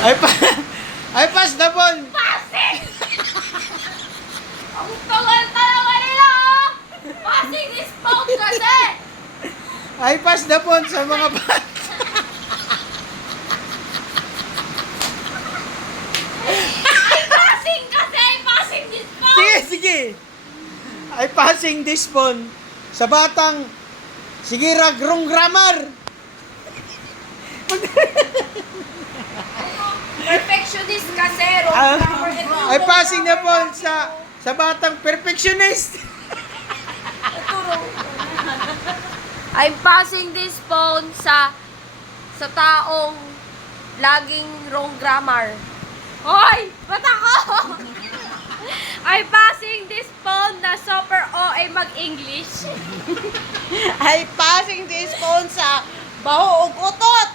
Ay, pa, ay pass the ball. Passing! Ang tagal talaga nila, oh! Passing is foul kasi! Ay pass the ball sa mga bat. Ay, passing kasi! Ay, passing is foul! Sige, sige. Ay passing this ball sa batang Sige, ragrong grammar. Perfectionist kasi, wrong Ah, ay passing ball lang sa sa batang perfectionist. I'm passing this phone sa sa taong laging wrong grammar. Hoy! Ba't ako? I'm passing this phone na super OA mag-English. Ay passing this phone sa baho ug utot.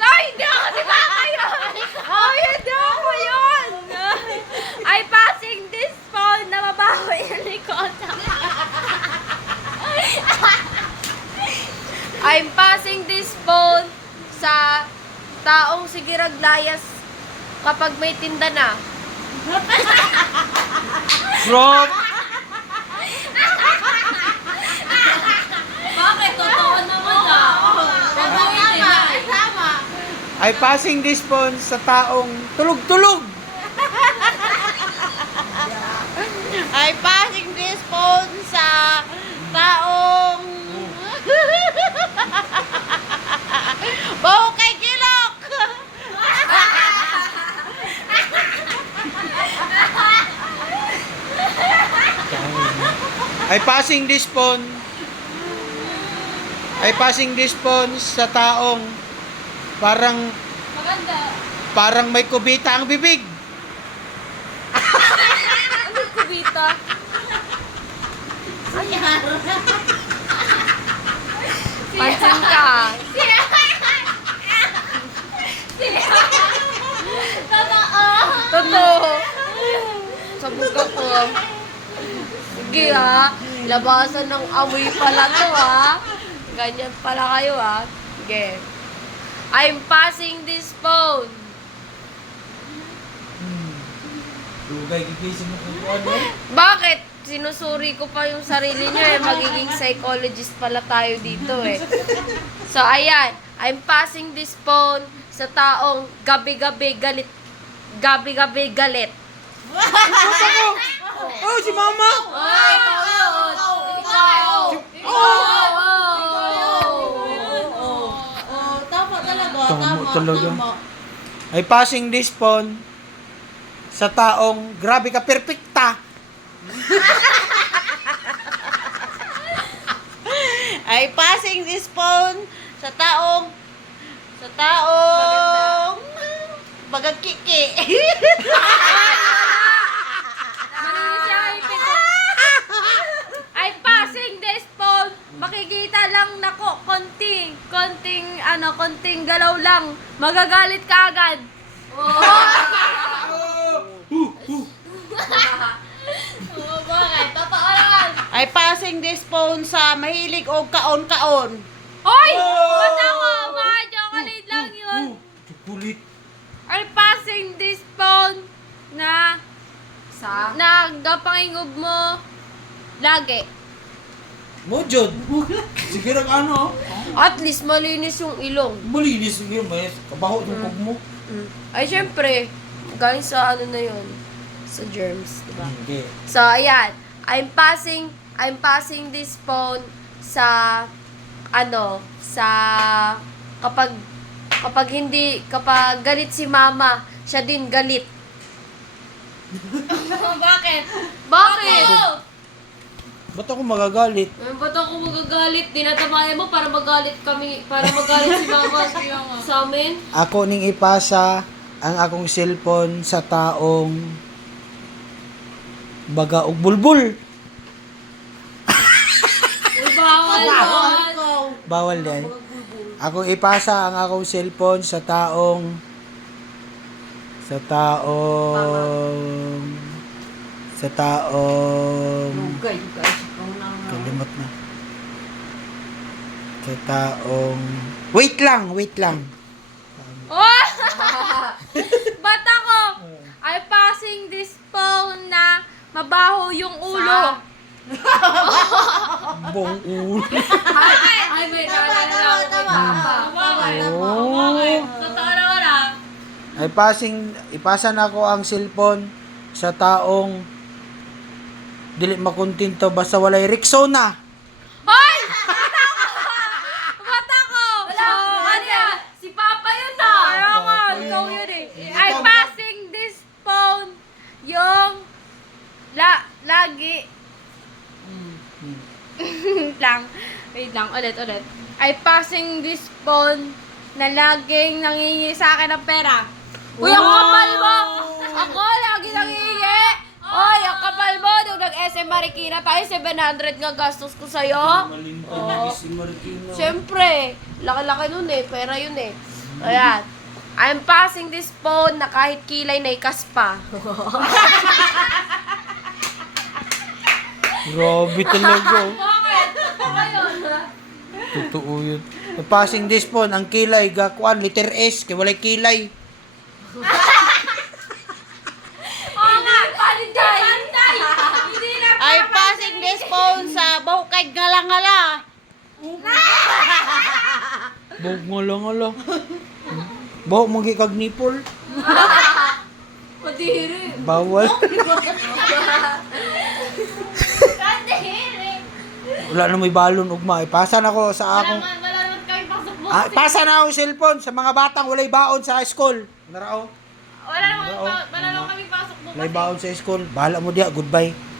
Ay, hindi ako si Baka yun! Ay, hindi ako yun! I'm passing this phone na mabaho yung likod. I'm passing this phone sa taong sige raglayas kapag may tinda na. From Bakit? Totoo naman ah. Tama, tama. ay passing this phone sa taong tulog-tulog. Ay passing this phone sa taong baho kay kilok. Ay passing this phone. Ay passing this phone sa taong parang Maganda. parang may kubita ang bibig. Ano kubita? Pansin ka. Totoo. Totoo. Sabog ako. Sige ha. Labasan ng amoy pala to ha. Ganyan pala kayo ha. Sige. I'm passing this phone. Dugay gigising mo kung ano. Bakit? Sinusuri ko pa yung sarili niyo eh. Magiging psychologist pala tayo dito eh. So, ayan. I'm passing this phone sa taong gabi-gabi galit. Gabi-gabi galit. Oh, si mama! Ay, ikaw yun. Ikaw. Ikaw. Oh, tama talaga. Tama Tama, talaga. tama. Ay passing this phone sa taong grabe ka perfecta. Ay passing this phone sa taong sa taong bagagkiki. I'm passing this phone. Makikita lang nako, konting, konting, ano, konting galaw lang. Magagalit ka agad. Totoo naman. Ay passing this phone sa mahilig og kaon-kaon. Hoy! Oh! Ba't ako? Mga chocolate lang yun. Chocolate. I'm passing this phone na sa na gapangingob mo lagi. Mo jud. Sige ra ano. At least malinis yung ilong. Malinis sige may kabaho yung pag mo. Ay, syempre, galing sa ano na yun, sa germs, di ba? Hindi. So, ayan, I'm passing, I'm passing this phone sa, ano, sa, kapag, kapag hindi, kapag galit si mama, siya din galit. Bakit? Bakit? Ba't ako magagalit? Ay, ba't ako magagalit? Dinatamayan mo para magalit kami, para magalit si mama sa amin? Ako ning ipasa ang akong cellphone sa taong baga og bulbul. Bawal. Ko. Yan. Ako ipasa ang akong cellphone sa taong sa taong sa taong kalimot na. Sa taong wait lang wait lang. Oh! Bata ko oh. I'm passing this phone na mabaho yung ulo. Sa? Bong ulo. Ay, may naalala ako kay Papa. Oh. Totoo naman ah. Ay passing, ipasa na ko ang cellphone sa taong dili makontento basta walay Rexona. Hoy! Bata ko! Wala ko! Ano yan? Si Papa yun na! Kaya nga, ikaw yun eh. Ay, passing this phone yung la, lagi lang. Wait lang, ulit, ulit. Ay, passing this phone na laging nangingi sa akin ng pera. Uy, ang kapal mo! Ako, lagi nangingi! Oy, ang kapal mo! Nung nag-SM Marikina tayo, 700 nga gastos ko sa'yo. Oo. Siyempre, laki-laki nun eh. Pera yun eh. Ayan. I'm passing this phone na kahit kilay na ikas pa. Grabe talaga. oh. Yun? Totoo yun. Ay passing this phone, ang kilay, gakuan, letter S, kay walay kilay. Oo nga, panday! Panday! Hindi na Ay passing this phone sa bukid ngala-ngala. Bog nga lang ala. Bawa mong gikag nipol. Madiri. Bawal. Wala na may balon ugma. Ipasa na ko sa akong... Wala wala naman kami pasok mo. Ah, pasa na akong cellphone sa mga batang walay baon sa school. Narao. Wala naman, Oo. wala naman kami pasok mo. Walay baon sa school. Bahala mo diya. Goodbye.